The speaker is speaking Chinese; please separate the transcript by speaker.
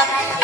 Speaker 1: 拜拜。